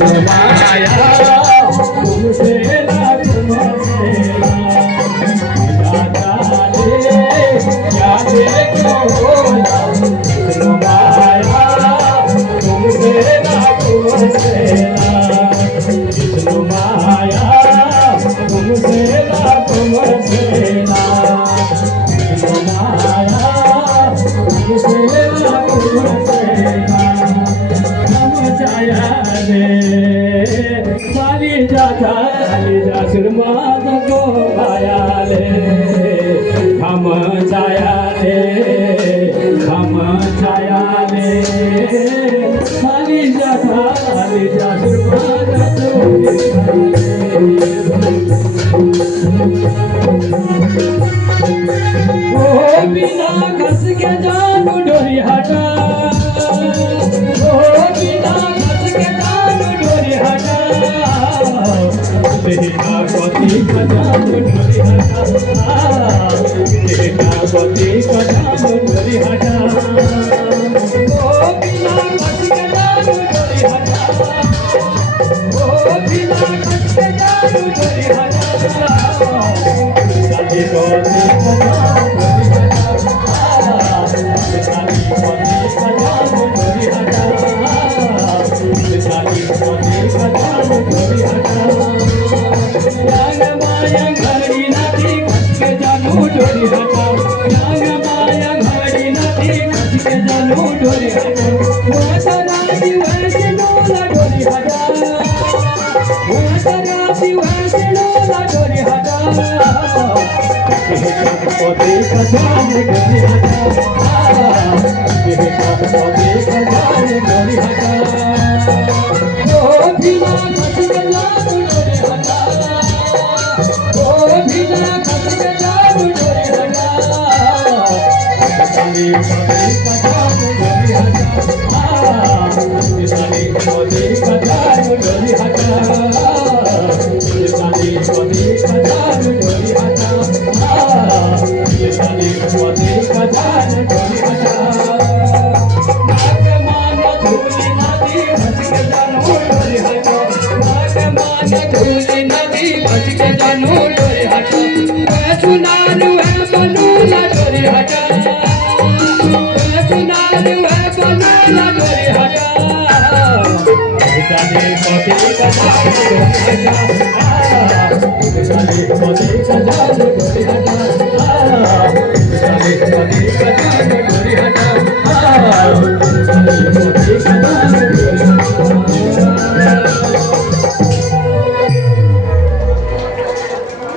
माया तुमसे ना तुमसे क्या देखो माया तुमसे ना तुमसे माया तुमसे ना तुमसे माया तुमसे ना तुमसे साली जा श्रीमान को आया ले हम छाया ले साली जा श्रीमान ओ बिना कस के जानू डोरी हटा बिना कस के जानू डोरी हटा तेरा पति का जानू डोरी हटा तेरा पति का जानू डोरी हटा ओ बिना कस के जानू डोरी हटा ओ बिना कस के जानू डोरी हटा साथी पति का जानू डोरी हटा माया घड़ी नदी कस के जानू डोरी हटा वैसे डोला डोरी हटा वैसे डोला डोरी हटा पौधे का जानू डोरी हटा पौधे का जानू डोरी हटा ओ बिना कस के जानू डोरी हटा ओ बिना कस के जानू डोरी हटा साली पौधे का जानू डोरी हटा साली पौधे का जानू डोरी हटा साली पौधे का जानू डोरी हटा साली पौधे का जानू डोरी हटा धूली नदी बच के जानू डोरी हटा धूली नदी बच के जानू डोरी हटा सुनारू है बनूला डोरी हटा सुनारू है बनूला डोरी हटा साले पौधे का जानू डोरी हटा साले पौधे का जानू डोरी हटा साले पौधे